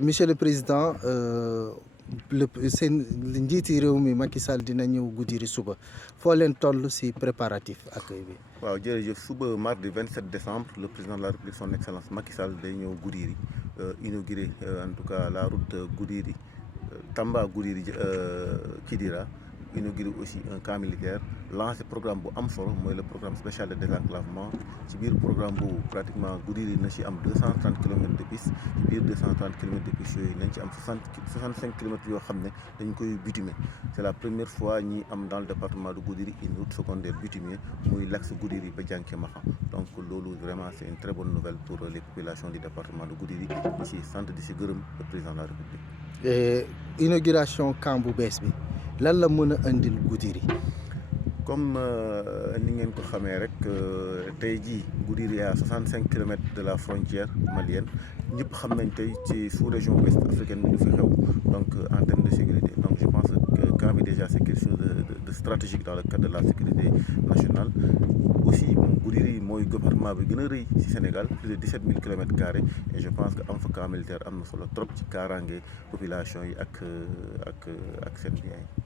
Monsieur le Président, seen njiiti réew mi Macky Sall dina ñëw Goudiri suba foo leen toll ci préparatif accueil bi. waaw jërëjëf suba mardi 27 décembre le président de la République son excellence Macky Sall day ñëw Goudiri inauguré en tout cas la route Goudiri Tamba Goudiri Kidira inauguré aussi un camp militaire lancé programme bu am solo mooy le programme spécial de désenclavement ci biir programme boobu pratiquement Goudiri na ci am 230 kilomètres de piste ci biir 230 kilomètres de piste yooyu nañ ci am 65 kilomètres yoo xam ne dañ koy bitumé c'est la première fois ñi am dans le département de Goudiri une route secondaire bitumée muy l'axe Goudiri ba Diankémaha donc loolu vraiment c'est une très bonne nouvelle pour les populations du département de Goudiri di ci sant di ci gërëm le président de la République. Inauguration camp bu bees bi lan la mën a indil Goudiri. comme ni ngeen ko xamee rek tey jii Goudiri à 65 kilomètres de la frontière malienne ñëpp xam nañ tey ci sous-région ouest africaine bi lu fi xew donc en termes de sécurité donc je pense que camp bi déjà c'est quelque chose de stratégique dans le cadre de la sécurité nationale. aussi Goudiri mooy gouvernement bi gën a rëy ci Sénégal plus de 17 000 kilomètres carrés et je pense que am fa camp militaire am na solo trop ci kaaraange population yi ak seen biens yi.